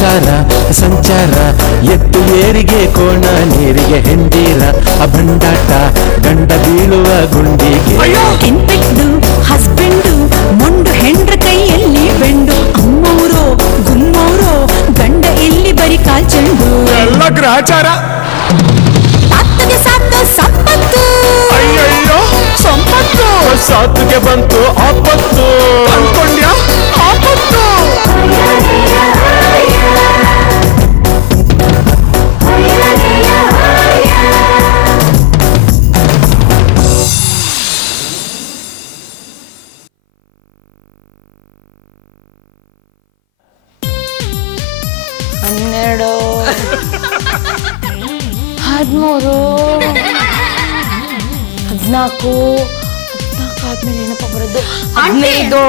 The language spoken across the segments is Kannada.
ಸಂಸಾರ ಸಂಚಾರ ಎತ್ತು ಏರಿಗೆ ಕೋಣ ನೀರಿಗೆ ಹೆಂಡೀರ ಅಭಂಡಾಟ ಗಂಡ ಬೀಳುವ ಗುಂಡಿಗೆ ಎಂತೆಕ್ದು ಹಸ್ಬೆಂಡು ಮೊಂಡು ಹೆಂಡ್ರ ಕೈಯಲ್ಲಿ ಬೆಂಡು ಅಮ್ಮವ್ರೋ ಗುಮ್ಮವ್ರೋ ಗಂಡ ಇಲ್ಲಿ ಬರಿ ಕಾಲ್ಚಂಡು ಎಲ್ಲ ಗ್ರಹಚಾರ ಅತ್ತಗೆ ಸಾತ್ತು ಸಂಪತ್ತು ಅಯ್ಯಯ್ಯೋ ಸಂಪತ್ತು ಸಾತುಗೆ ಬಂತು ಆಪತ್ತು ಅನ್ಕೊಂಡ್ಯಾ ಆಪತ್ತು ಹನ್ನೆರಡು 13 14 ಆದ್ಮೇಲೆ ಏನಪ್ಪ ಬರೋದು 15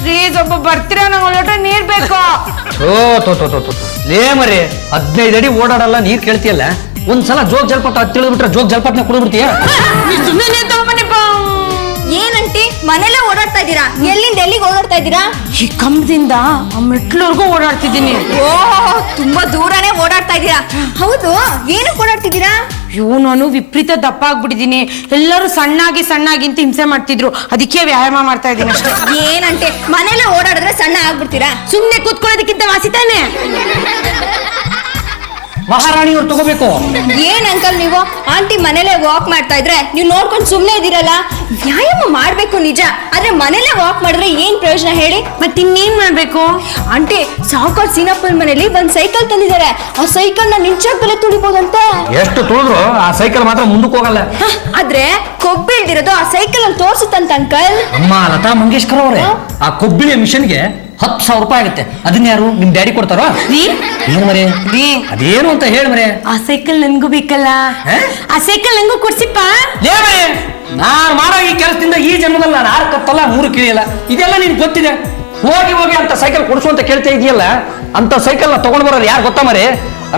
ಪ್ಲೀಸ್ ಒಬ್ಬ ಬರ್ತೀರಾ ನಂಗೆ ಒಳ್ಳೆ ನೀರ್ ಬೇಕು. ಲೇ ಮರಿ 15 ಅಡಿ ಓಡಾಡಲ್ಲ ನೀರ್ ಕೇಳ್ತಿಯಲ್ಲ ಒಂದ್ಸಲ ಜೋಗ್ ಜಲಪಾತ ತಿಳಿದ್ಬಿಟ್ರೆ ಜೋಗ್ ಜಲಪಾತನ ಕುಡಿದ್ಬಿಡ್ತೀಯ. ಏನಂಟಿ ಮನೇಲೆ ಓಡಾಡ್ತಾ ಇದ್ದೀರಾ? ಎಲ್ಲಿಂದ ಎಲ್ಲಿಗೆ ಓಡಾಡ್ತಾ ಇದ್ದೀರಾ? ಈ ಕಂಬದಿಂದ ಮೆಟ್ಲವರೆಗೂ ಓಡಾಡ್ತಿದ್ದೀನಿ. ಓ ತುಂಬಾ ದೂರನೇ ಓಡಾಡ್ತಾ ಇದ್ದೀರಾ. ಹೌದು ಏನಕ್ಕೆ ಓಡಾಡ್ತಿದ್ದೀರಾ? ಅಯ್ಯೋ ನಾನು ವಿಪರೀತ ದಪ್ಪ ಆಗ್ಬಿಟ್ಟಿದ್ದೀನಿ. ಎಲ್ಲರೂ ಸಣ್ಣಾಗಿ ಅಂತ ಹಿಂಸೆ ಮಾಡ್ತಿದ್ರು, ಅದಕ್ಕೆ ವ್ಯಾಯಾಮ ಮಾಡ್ತಾ ಇದ್ದೀನಿ ಅಷ್ಟೇ. ಏನಂತೆ ಮನೇಲೆ ಓಡಾಡಿದ್ರೆ ಸಣ್ಣ ಆಗ್ಬಿಡ್ತೀರಾ? ಸುಮ್ನೆ ಕೂತ್ಕೊಳ್ಳೋದಕ್ಕಿಂತ ವಾಸಿತಾನೆ. ಮಹಾರಾಣಿಯವ್ರು ತಗೋಬೇಕು. ಏನ್ ಅಂಕಲ್ ನೀವು ಆಂಟಿ ಮನೇಲೆ ವಾಕ್ ಮಾಡ್ತಾ ಇದ್ರೆ ನೀವು ನೋಡ್ಕೊಂಡು ಸುಮ್ನೆ ಇದ್ದೀರಲ್ಲ. ವ್ಯಾಯಾಮ ಮಾಡ್ಬೇಕು ನಿಜ, ಆದ್ರೆ ಮನೇಲೆ ವಾಕ್ ಮಾಡಿದ್ರೆ ಏನ್ ಪ್ರಯೋಜನ ಹೇಳಿ? ಮತ್ತೆ ಇನ್ನೇನ್ ಮಾಡ್ಬೇಕು? ಆಂಟಿ ಸಾವುಕಾರ ಸೀನಪ್ಪನ ಮನೇಲಿ ಒಂದ್ ಸೈಕಲ್ ತಂದಿದ್ದಾರೆ. ಆ ಸೈಕಲ್ ನ ನಿಂಚಾಗ್ದಲ್ಲೇ ತುಳಿಬೋದಂತೆ. ಎಷ್ಟು ತುಳಿದ್ರು ಆ ಸೈಕಲ್ ಮಾತ್ರ ಮುಂದಕ್ಕೆ ಹೋಗಲ್ಲ. ಆದ್ರೆ ಕೊಬ್ಬಿಳ್ದಿರೋದು ಆ ಸೈಕಲ್ ಅಲ್ಲಿ ತೋರ್ಸುತ್ತಂತ ಅಂಕಲ್. ಅಮ್ಮ ಲತಾ ಮಂಗೇಶ್ಕರ್ ಅವರೇ, ಆ ಕೊಬ್ಬಿಳಿಯ ಮಿಷನ್ಗೆ 10,000 ರೂಪಾಯಿ ಆಗುತ್ತೆ. ಅದನ್ನ ಯಾರು ನಿಮ್ ಡ್ಯಾಡಿ ಕೊಡ್ತಾರೋ? ಏನು ಮರೆ ಅದೇನು ಅಂತ ಹೇಳಿ ಮರೆ. ಆ ಸೈಕಲ್ ನನ್ಗೂ ಬೇಕಲ್ಲ, ಆ ಸೈಕಲ್ ನಂಗೂ ಕೊಡ್ಸಿಪ್ಪ. ನಾನ್ ಮಾಡೋ ಈ ಕೆಲಸದಿಂದ ಈ ಜನ್ಮದಲ್ಲಿ ನಾನು 6 ಕತ್ತಲ್ಲ 3 ಕಿಳಿಯಲ್ಲ. ಇದೆಲ್ಲ ನಿನ್ಗೆ ಗೊತ್ತಿದೆ. ಹೋಗಿ ಅಂತ ಸೈಕಲ್ ಕೊಡ್ಸು ಅಂತ ಕೇಳ್ತಾ ಇದೆಯಲ್ಲ, ಅಂತ ಸೈಕಲ್ ನ ತಗೊಂಡ್ ಬರೋರು ಯಾರು ಗೊತ್ತಾ ಮರೆ?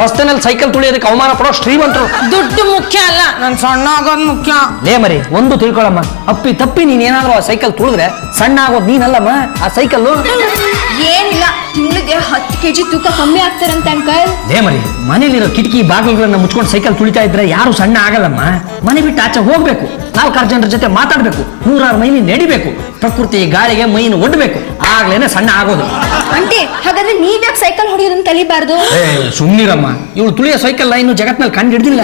ರಸ್ತೆನಲ್ಲಿ ಸೈಕಲ್ ತುಳಿಯೋದಕ್ಕೆ ಅವಮಾನ ಪಡೋ ಶ್ರೀಮಂತರು. ದುಡ್ಡು ಮುಖ್ಯ ಅಲ್ಲ, ನನ್ ಸಣ್ಣ ಆಗೋದ್ ಮುಖ್ಯ. ಲೇ ಮರಿ ಒಂದು ತಿಳ್ಕೊಳಮ್ಮ, ಅಪ್ಪಿ ತಪ್ಪಿ ನೀನ್ ಏನಾದ್ರೂ ಆ ಸೈಕಲ್ ತುಳಿದ್ರೆ ಸಣ್ಣ ಆಗೋದು ನೀನಲ್ಲಮ್ಮ, ಆ ಸೈಕಲ್. ಏನಿಲ್ಲ, ತಿಂಗಳಿಗೆ 10 kg ತೂಕ ಕಮ್ಮಿ ಆಗ್ತಾರಂತೆ ಅಂಕಲ್. ಲೇ ಮರಿ ಮನೇಲಿರೋ ಕಿಟಕಿ ಬಾಗಿಲುಗಳನ್ನ ಮುಚ್ಕೊಂಡು ಸೈಕಲ್ ತುಳಿತಾ ಇದ್ರೆ ಯಾರು ಸಣ್ಣ ಆಗಲ್ಲಮ್ಮ. ಮನೆ ಬಿಟ್ಟು ಆಚೆ ಹೋಗ್ಬೇಕು, 4 ಜನರ ಜೊತೆ ಮಾತಾಡ್ಬೇಕು, 100 ಮೈಲಿ ನಡಿಬೇಕು, ಪ್ರಕೃತಿ ಗಾಳಿಗೆ ಮೈನು ಒಡ್ಬೇಕು, ಆಗ್ಲೇನೆ ಸಣ್ಣ ಆಗೋದು. ಆಂಟಿ ಹಾಗಾದ್ರೆ ನೀವ್ಯಾಕೆ ಸೈಕಲ್ ಹೊಡೆಯೋದನ್ನ ಕಲಿಬಾರ್ದು? ಸುಮ್ನಿರಮ್ಮ, ಇವಳು ತುಳಿಯೋ ಸೈಕಲ್ ಇನ್ನು ಜಗತ್ನಲ್ಲಿ ಕಂಡು ಹಿಡ್ದಿಲ್ಲ.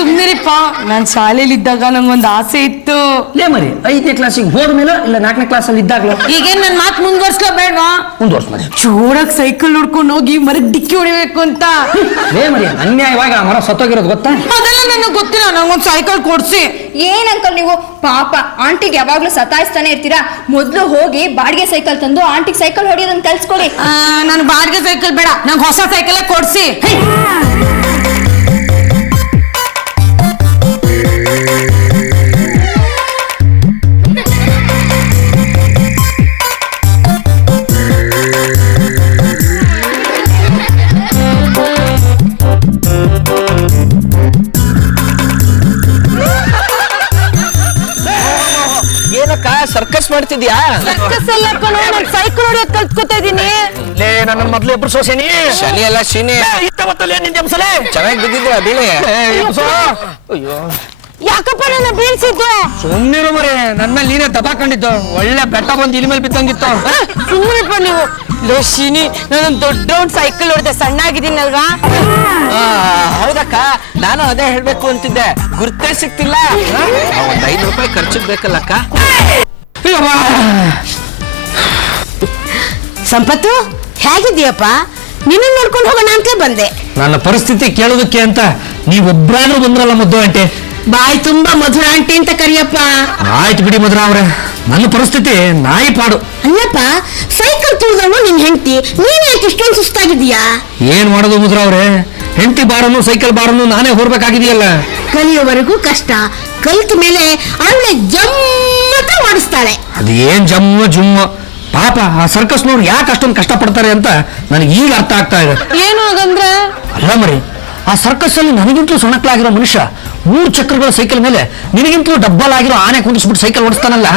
ಸುಮ್ನಿರಿಪ್ಪ, ನಾನ್ ಶಾಲೆಯಲ್ಲಿ ಇದ್ದಾಗ ನಂಗೊಂದು ಆಸೆ ಇತ್ತು. ಲೇ ಮರಿ 5ನೇ ಕ್ಲಾಸಿಗೆ ಹೋದ್ಮೇಲೆ ಇಲ್ಲ 4ನೇ ಕ್ಲಾಸಲ್ಲಿ ಇದ್ದಾಗ್ಲೂ ಈಗೇನ್ ನನ್ ಮಾತು ಮುಂದುವರ್ಸ್ಲೋ ಬೇಡ್ವಾ? ಮುಂದುವರ್ಸ್ ಮರಿ. ಜೋರಾಗಿ ಸೈಕಲ್ ಹೊಡ್ಕೊಂಡು ಹೋಗಿ ಮರಕ್ ಡಿಕ್ಕಿ ಹೊಡಿಬೇಕು ಅಂತ. ಲೇ ಮರಿ ಅನ್ಯಾಯವಾಗಿ ಆ ಮರ ಸತ್ತೋಗಿರೋದು ಗೊತ್ತಾ? ಅದೆಲ್ಲ ನನಗೆ ಗೊತ್ತಿಲ್ಲ, ನಂಗೊಂದ್ ಸೈಕಲ್ ಕೊಡ್ಸಿ. ಏನ್ ಅಂಕಲ್ ನೀವು ಪಾಪ ಆಂಟಿಗೆ ಯಾವಾಗ್ಲೂ ಸತಾಯಿಸ್ತಾನೆ ಇರ್ತೀರಾ. ಮೊದ್ಲು ಹೋಗಿ ಬಾಡಿಗೆ ಸೈಕಲ್ ತಂದು ಆಂಟಿಗೆ ಸೈಕಲ್ ಹೊಡಿಯೋದನ್ನ ಕಲ್ಸ್ಕೊಡಿ. ನನ್ ಬಾಡಿಗೆ ಸೈಕಲ್ ಬೇಡ, ನಂಗೆ ಹೊಸ ಸೈಕಲ್ ಕೊಡ್ಸಿ. ಸರ್ಕಸ್ ಮಾಡ್ತಿದ್ಯಾ? ಸೈಕಲ್ ಹೊಡಿಯೋದ್ ಕಲ್ತ್ಕೊತಾ ಇದೀನಿ. ಲೇ ನನ್ನ ಮೊದ್ಲು ಎಬ್ರು ಶನಿ ಶನಿ ಎಲ್ಲ ಶನಿ ಚೆನ್ನಾಗಿ ಬಿದ್ದಿದ್ದೆ ಬೀಳಿ. ಅಯ್ಯೋ ಯಾಕಪ್ಪ ನನ್ನ ಬೀಳ್ಸಿದ್ದೆ? ಸುಮ್ಮನಿರು ಮರಿ, ನನ್ನ ಮೇಲೆ ನೀನೇ ದಬಾಕೊಂಡಿದ್ದು. ಒಳ್ಳೆ ಬೆಟ್ಟ ಬಂದು ಇಲಿ ಮೇಲೆ ಬಿದ್ದಂಗಿತ್ತು. ಸುಮ್ಮನಿಪ್ಪ ನೀವು. ಲೋಶಿನಿ ನಾನು ದೊಡ್ಡ ಸೈಕಲ್ ಹೊಡೆದೆ, ಸಣ್ಣಾಗಿದ್ದೀನಲ್ವಾ? ಹೌದಕ್ಕ, ನಾನು ಅದೇ ಹೇಳ್ಬೇಕು ಅಂತಿದ್ದೆ, ಗುರ್ತೇ ಸಿಕ್ತಿಲ್ಲ. ಒಂದ್ 5 ರೂಪಾಯಿ ಖರ್ಚಿಗೆ ಬೇಕಲ್ಲಕ್ಕ. ಸಂಪತ್ತು ಹೇಗಿದ್ದೀಯಪ್ಪ? ನಿನ್ನ ನೋಡ್ಕೊಂಡು ಹೋಗೋಣ ಅಂತ ಬಂದೆ. ನನ್ನ ಪರಿಸ್ಥಿತಿ ಕೇಳೋದಕ್ಕೆ ಅಂತ ನೀವೊಬ್ರಾದ್ರೂ ಬಂದ್ರಲ್ಲ ಮುದ್ದು ಆಂಟಿ. ಬಾಯಿ ತುಂಬಾ ಮಧುರ ಆಂಟಿ ಅಂತ ಕರಿಯಪ್ಪ. ಆಯ್ತು ಬಿಡಿ ಮಧುರ ಅವ್ರೆ, ನನ್ನ ಪರಿಸ್ಥಿತಿ ನಾಯಿ ಪಾಡು. ಅಲ್ಲಪ್ಪ, ಸೈಕಲ್ ತುಳಿದವನು ನಿನ್ ಹೆಂಡತಿ, ನೀನ್ ಯಾಕೆ ಇಷ್ಟೊಂದು ಸುಸ್ತಾಗಿದ್ದೀಯಾ? ಏನ್ ಮಾಡೋದು ಮಧುರ ಅವ್ರೆ, ಹೆಂಡತಿ ಬಾರನ್ನು ಸೈಕಲ್ ಬಾರನ್ನು ನಾನೇ ಹೊರಬೇಕಾಗಿದೆಯಲ್ಲ. ಕಲಿಯೋವರೆಗೂ ಕಷ್ಟ, ಕಲಿತ ಮೇಲೆ ಅವಳೆ ಜಮ್ಮತ ಮಾಡಿಸ್ತಾಳೆ. ಅದೇನ್ ಜಮ್ಮು ಜುಮ್ಮು, ಪಾಪ ಆ ಸರ್ಕಸ್ನವ್ರು ಯಾಕೆ ಅಷ್ಟೊಂದು ಕಷ್ಟ ಪಡ್ತಾರೆ ಅಂತ ನನಗೆ ಈಗ ಅರ್ಥ ಆಗ್ತಾ ಇದೆ. ಏನು ಹಾಗಂದ್ರೆ? ಅಲ್ಲ ಮರಿ, ಆ ಸರ್ಕಸ್ ಅಲ್ಲಿ ನನಗಿಂತಲೂ ಸಣ್ಣಕ್ಲಾಗಿರೋ ಮನುಷ್ಯ 3 ಚಕ್ರಗಳ ಸೈಕಲ್ ಮೇಲೆ ನಿನಗಿಂತಲೂ ಡಬ್ಬಲ್ ಆಗಿರೋ ಆನೆ ಕುಂದಿಸ್ಬಿಟ್ಟು ಸೈಕಲ್ ಓಡಿಸ್ತಾನಲ್ಲ,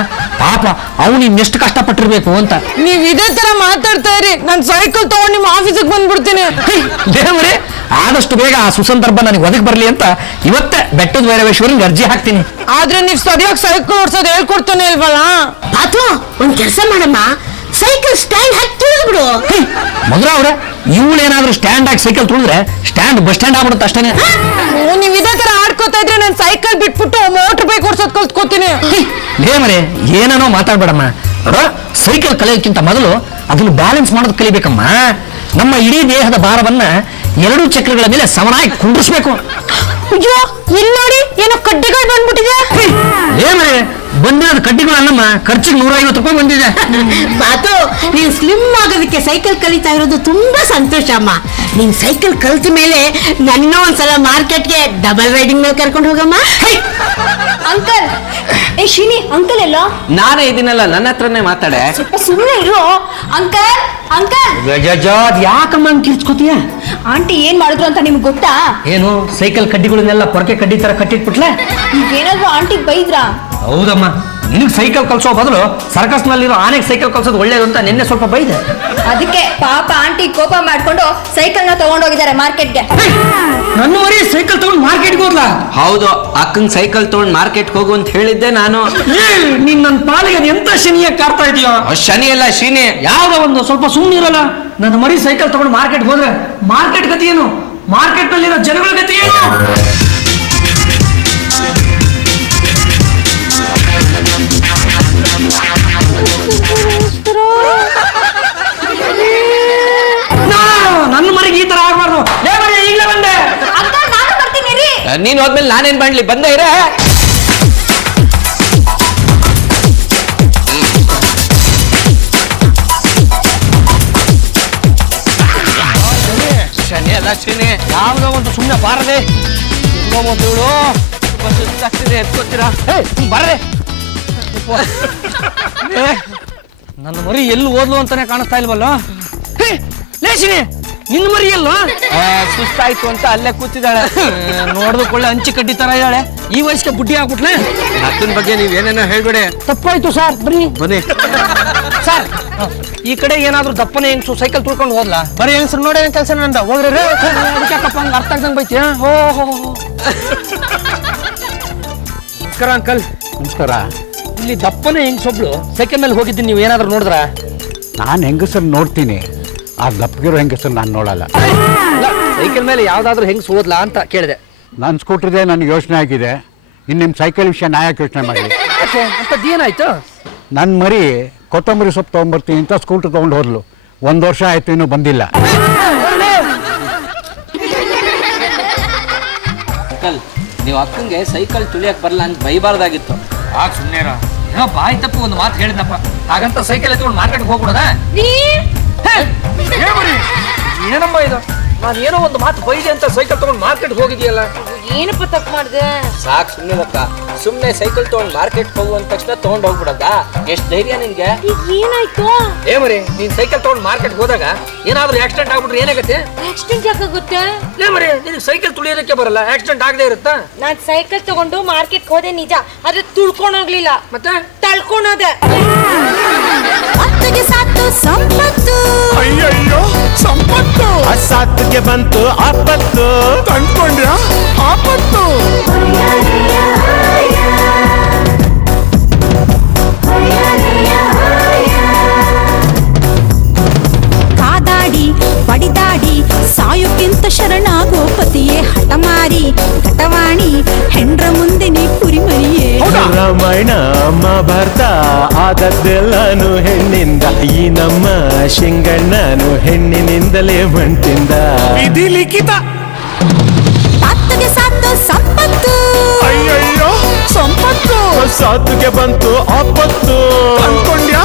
ಪಾಪ ಅವನು ಇನ್ನೆಷ್ಟು ಕಷ್ಟಪಟ್ಟಿರ್ಬೇಕು ಅಂತ. ನೀವ್ ಇದೇ ತರ ಮಾತಾಡ್ತಾ ಇರಿ, ನಾನ್ ಸೈಕಲ್ ತಗೊಂಡು ನಿಮ್ಮ ಆಫೀಸಿಗೆ ಬಂದ್ಬಿಡ್ತೀನಿ. ದೇವರೇ, ಆದಷ್ಟು ಬೇಗ ಆ ಸುಸಂದರ್ಭ ನನಗೆ ಒದಗಿ ಬರ್ಲಿ ಅಂತ ಇವತ್ತೇ ಬೆಟ್ಟದ ಭೈರವೇಶ್ವರನಿಗೆ ಅರ್ಜಿ ಹಾಕ್ತೀನಿ. ಆದ್ರೆ ನೀವ್ ಸರಿಯಾಗಿ ಸೈಕಲ್ ಓಡಿಸೋದು ಹೇಳ್ಕೊಡ್ತಾನೆ ಇಲ್ವಲ್ಲ? ಪಾತು ಒಂದ್ ಕೆಲಸ ಮಾಡಮ್ಮ, ಸೈಕಲ್ ಸ್ಟ್ಯಾಂಡ್ ಹಾಕಿ ತುಳಿದ್ಬಿಡು. ಮದ್ರ ಅವ್ರೆ, ಇವಳೇನಾದ್ರೂ ಸ್ಟ್ಯಾಂಡ್ ಆಗಿ ಸೈಕಲ್ ತುಳಿದ್ರೆ ಸ್ಟ್ಯಾಂಡ್ ಬಸ್ ಸ್ಟ್ಯಾಂಡ್ ಆಗ್ಬಿಡುತ್ತೆ ಅಷ್ಟೇನೆ. ನೀವ್ ಇದೇ ತರ ಆಡ್ಕೋತಾ ಇದ್ರೆ ನಾನು ಸೈಕಲ್ ಬಿಟ್ಬಿಟ್ಟು ಮೋಟರ್ ಬೈಕ್ ಓಡಿಸೋದ್ ಕಲ್ತ್ಕೋತೀನಿ. ಮರೆ ಏನೇನೋ ಮಾತಾಡ್ಬೇಡಮ್ಮ. ಸೈಕಲ್ ಕಲಿಯೋಕ್ಕಿಂತ ಮೊದಲು ಅದನ್ನು ಬ್ಯಾಲೆನ್ಸ್ ಮಾಡೋದು ಕಲಿಬೇಕಮ್ಮ. ನಮ್ಮ ಇಡೀ ದೇಹದ ಭಾರವನ್ನ 2 ಚಕ್ರಗಳ ಮೇಲೆ ಸಮನಾಗಿ ಕುಂಡ್ರಿಸ್ಬೇಕು. ಅಯ್ಯೋ, ಇಲ್ಲಿ ನೋಡಿ, ಏನೋ ಕಡ್ಡಿಗಳು ಬಂದ್ಬಿಟ್ಟಿದೆ. ಮರೆ ಬಂದಿರೋದು ಕಡ್ಡಿಗಳು ಅಲ್ಲಮ್ಮ, ಖರ್ಚಿಗೆ 150 ರೂಪಾಯಿ ಬಂದಿದೆ. ಪಾತು, ನೀನ್ ಸ್ಲಿಮ್ ಆಗೋದಕ್ಕೆ ಸೈಕಲ್ ಕಲಿತಾ ಇರೋದು ತುಂಬಾ ಸಂತೋಷ ಅಮ್ಮ. ನೀನ್ ಸೈಕಲ್ ಕಲ್ತ ಮೇಲೆ ನನ್ನ ಒಂದ್ಸಲ ಮಾರ್ಕೆಟ್ಗೆ ಡಬಲ್ ರೈಡಿಂಗ್ ಮೇಲೆ ಕರ್ಕೊಂಡು ಹೋಗಮ್ಮ. ಅಂಕಲ್, ಶಿನಿ ಅಂಕಲ್ ಎಲ್ಲ ನಾನೇ ಇದೀನಲ್ಲ, ನನ್ನ ಹತ್ರನೇ ಮಾತಾಡೆ. ಸ್ವಲ್ಪ ಸುಮ್ಮನೆ ಇರು. ಅಂಕಲ್ ಅಂಕಲ್, ಯಾಕಮ್ಮ ಕಿರ್ಚ್ಕೋತೀಯ? ಆಂಟಿ ಏನ್ ಮಾಡಿದ್ರು ಅಂತ ನಿಮ್ಗೆ ಗೊತ್ತಾ? ಏನು ಸೈಕಲ್ ಕಡ್ಡಿಗಳನ್ನೆಲ್ಲ ಪೊರಕೆ ಕಡ್ಡಿ ತರ ಕಟ್ಟಿಟ್ಬಿಟ್ಲೆ? ನೀವೇನಾದ್ರೂ ಆಂಟಿಗ್ ಬೈದ್ರಾ? ಹೌದಮ್ಮ, ನಿನಗೆ ಸೈಕಲ್ ಕಲ್ಸೋ ಬದಲು ಸರ್ಕಸ್ ನಲ್ಲಿರೋ ಆನೆಗೆ ಸೈಕಲ್ ಕಲ್ಸೋದು ಒಳ್ಳೇದು ಅಂತ ನಿನ್ನೆ ಸ್ವಲ್ಪ ಬೈದೆ. ಅದಕ್ಕೆ ಪಾಪ ಆಂಟಿ ಕೋಪ ಮಾಡ್ಕೊಂಡು ಸೈಕಲ್ ನ ತಗೊಂಡೋಗಿದ್ದಾರೆ ಮಾರ್ಕೆಟ್ಗೆ. ನನ್ನ ಮರಿ ಸೈಕಲ್ ತಗೊಂಡು ಮಾರ್ಕೆಟ್ಗೆ ಹೋದ್ಲಾ? ಹೌದು, ಅಕ್ಕಂಗ್ ಸೈಕಲ್ ತಗೊಂಡ್ ಮಾರ್ಕೆಟ್ ಹೋಗು ಅಂತ ಹೇಳಿದ್ದೆ ನಾನು. ನೀನ್ ನನ್ನ ಪಾಲಿಗೆ ಎಂತ ಶನಿಯ ಕಾರ್ತಾ ಇದೆಯೋ? ಶನಿ ಅಲ್ಲ ಶೀನಿ. ಯಾವ್ದೋ ಒಂದು ಸ್ವಲ್ಪ ಸುಮ್ಮನೆ ಇರಲ್ಲ. ನನ್ನ ಮರಿ ಸೈಕಲ್ ತಗೊಂಡು ಮಾರ್ಕೆಟ್ ಹೋದ್ರೆ ಮಾರ್ಕೆಟ್ ಗತಿ ಏನು? ಮಾರ್ಕೆಟ್ ನಲ್ಲಿರೋ ಜನಗಳ ಗತಿ ಏನು? ನನ್ನ ಮರಿಗೆ ಈ ತರ ಆಗ್ಬಾರ್ದು. ಈಗಲೇ ಬಂದೆ. ಅಂಕಲ್, ನಾನು ಬರ್ತೀನಿ ರೀ. ನೀನ್ ಹೋದ್ಮೇಲೆ ನಾನೇನ್ ಮಾಡ್ಲಿ, ಬಂದೆ ಇರ. ಶನಿ ಅಲ್ಲ ಶನಿ. ಯಾವ್ದೋ ಒಂದು ಸುಮ್ಮನೆ ಬಾರದೆ ಸುಸ್ತಾಗ್ತಿದೆ, ಎತ್ಕೋತೀರಾ? ಬರದೆ. ನನ್ನ ಮರಿ ಎಲ್ಲಿ ಓದ್ಲು ಅಂತಾನೆ ಕಾಣಿಸ್ತಾ ಇಲ್ವಲ್ಲ? ಲೇಶಿನಿ, ನಿನ್ನ ಮರಿ ಎಲ್ಲೋ? ಸುಸ್ತಾಯ್ತು ಅಂತ ಅಲ್ಲೇ ಕೂತಿದ್ದಾಳೆ. ನೋಡ್ದಕ್ಕೊಳ್ಳೆ ಹಂಚಿ ಕಡ್ಡಿ ತರ ಇದ್ದಾಳೆ. ಈ ವಯಸ್ಸಿಗೆ ಬುಡ್ಡಿ ಆಗ್ಬಿಟ್ಲೆ. ಅಕ್ಕನ ಬಗ್ಗೆ ನೀವೇನೇನೋ ಹೇಳ್ಬೇಡಿ. ತಪ್ಪಾಯ್ತು ಸರ್, ಬನ್ನಿ ಬನ್ನಿ. ಸರ್, ಈ ಕಡೆ ಏನಾದ್ರು ದಪ್ಪನೆ ಹೆಂಗ್ಸು ಸೈಕಲ್ ತುಳ್ಕೊಂಡು ಹೋದ್ಲಾ? ಬರೀ ಹೆಂಗ್ಸರು ನೋಡೇ ಕೆಲಸ ನಂದ ಹೋಗ್ರಿ. ಅದಕ್ಕಾಕಪ್ಪ ಹಂಗ ಅರ್ಥ ಆಗ್ದಂಗೆ ಬೈತಿ. ನಮಸ್ಕಾರ ಅಂಕಲ್. ನಮಸ್ಕಾರ. ಇಲ್ಲಿ ದಪ್ಪನೆ ಹೆಂಗ್ಸೊಬ್ಳು ಸೈಕಲ್ ಮೇಲೆ ಹೋಗಿದ್ದೀನಿ, ನೀವು ಏನಾದ್ರು ನೋಡಿದ್ರ? ನಾನು ಹೆಂಗಸರು ನೋಡ್ತೀನಿ, ಆ ದಪ್ಪಗಿರೋ ಹೆಂಗಸರು ನಾನು ನೋಡಲ್ಲ. ಸೈಕಲ್ ಮೇಲೆ ಯಾವ್ದಾದ್ರು ಹೆಂಗ್ಸ್ ಹೋದ್ಲಾ ಅಂತ ಕೇಳಿದೆ. ನನ್ನ ಸ್ಕೂಟ್ರದೇ ನನಗೆ ಯೋಚನೆ ಆಗಿದೆ, ಇನ್ನು ನಿಮ್ಮ ಸೈಕಲ್ ವಿಷಯ ನಾ ಯಾಕೆ ಯೋಚನೆ ಮಾಡಿ? ಅಂತದ್ದು ಏನಾಯ್ತು? ನನ್ನ ಮರಿ ಕೊತ್ತಂಬರಿ ಸೊಪ್ಪು ತೊಗೊಂಬರ್ತೀನಿ ಅಂತ ಸ್ಕೂಟ್ರ್ ತೊಗೊಂಡು ಹೋದ್ಲು. 1 ವರ್ಷ ಆಯ್ತು, ಇನ್ನೂ ಬಂದಿಲ್ಲ. ಅಂಕಲ್, ನೀವು ಅಕ್ಕಂಗೆ ಸೈಕಲ್ ತುಳಿಯಕ್ ಬರಲ್ಲ ಅಂತ ಬೈಬಾರ್ದಾಗಿತ್ತು. ಸುಮ್ಮನೆ ಏನೋ ಬಾಯಿ ತಪ್ಪು ಒಂದು ಮಾತು ಹೇಳಿದ್ನಪ್ಪ, ಹಾಗಂತ ಸೈಕಲ್ ಎತ್ಕೊಂಡು ಮಾರ್ಕೆಟ್ಗೆ ಹೋಗ್ಬಿಡದ? ಏನಮ್ಮ ಇದು? ನಾನು ಏನೋ ಒಂದು ಮಾತು ಬೈದೆ ಅಂತ ಸೈಕಲ್ ತಗೊಂಡು ಮಾರ್ಕೆಟ್ಗೆ ಹೋಗಿದ್ಯಲ್ಲ? ಏನಪ್ಪ ತಪ್ಪು ಮಾಡಿದೆ? ಸಾಕ್ ಸುಮ್ಮನೆ ಅಕ್ಕ. ಸುಮ್ಮನೆ ಸೈಕಲ್ ತಗೊಂಡ್ ಮಾರ್ಕೆಟ್ ಹೋಗುವ ತಕ್ಷಣ ತಗೊಂಡ್ ಹೋಗ್ಬಿಡದ? ಎಷ್ಟ್ ಧೈರ್ಯ ನಿನ್ಗೆ? ಏನಾಯ್ತು? ಮರಿ, ನೀನ್ ಸೈಕಲ್ ತಗೊಂಡು ಮಾರ್ಕೆಟ್ ಹೋದಾಗ ಏನಾದ್ರೂ ಆಕ್ಸಿಡೆಂಟ್ ಆಗ್ಬಿಟ್ರೆ ಏನಾಗತ್ತೆ? ಆಕ್ಸಿಡೆಂಟ್ ಯಾಕಾಗುತ್ತೆ? ಮರಿ, ನಿನಗೆ ಸೈಕಲ್ ತುಳಿಯೋದಕ್ಕೆ ಬರಲ್ಲ, ಆಕ್ಸಿಡೆಂಟ್ ಆಗದೆ ಇರುತ್ತಾ? ನಾನ್ ಸೈಕಲ್ ತಗೊಂಡು ಮಾರ್ಕೆಟ್ ಹೋದೆ ನಿಜ, ಆದ್ರೆ ತುಳ್ಕೊಂಡು ಹೋಗ್ಲಿಲ್ಲ, ಮತ್ತೆ ತಳ್ಕೊಂಡೋದೆ. ಅತ್ತಿಗೆ ಸಾತು ಸಂಪತ್ತು. ಅಯ್ಯಯ್ಯೋ ಸಂಪತ್ತು. ಸಾತ್ತಿಗೆ ಬಂತು ಆಪತ್ತು. ಕಂಡ್ಕೊಂಡ್ಯಾ ಆಪತ್ತು. ಕಾದಾಡಿ ಬಡಿದಾಡಿ ಸಾಯುಕ್ಕಿಂತ ಶರಣಾಗೋ ಪತಿಯೇ ಹಠಮಾರಿ ಘಟವಾಣಿ ಹೆಂಡ್ರ ಮುಂದೆ ನೀ ಕುರಿಮರಿಯೇ. ರಾಮಾಯಣ ಮಹಾಭಾರತ ಆದದ್ದೆಲ್ಲಾನು ಹೆಣ್ಣಿಂದ. ಈ ನಮ್ಮ ಶಿಂಗಣ್ಣನು ಹೆಣ್ಣಿನಿಂದಲೇ ಮಂಟಿಂದ. ವಿಧಿ ಲಿಖಿತ. ಅತ್ತಿಗೆ ಸಾತು ಸಂಪತ್ತು. ಅಯ್ಯಯ್ಯೋ ಸಂಪತ್ತು. ಸಾತ್ತಿಗೆ ಬಂತು ಆಪತ್ತು. ಕಂಡ್ಕೊಂಡ್ಯಾ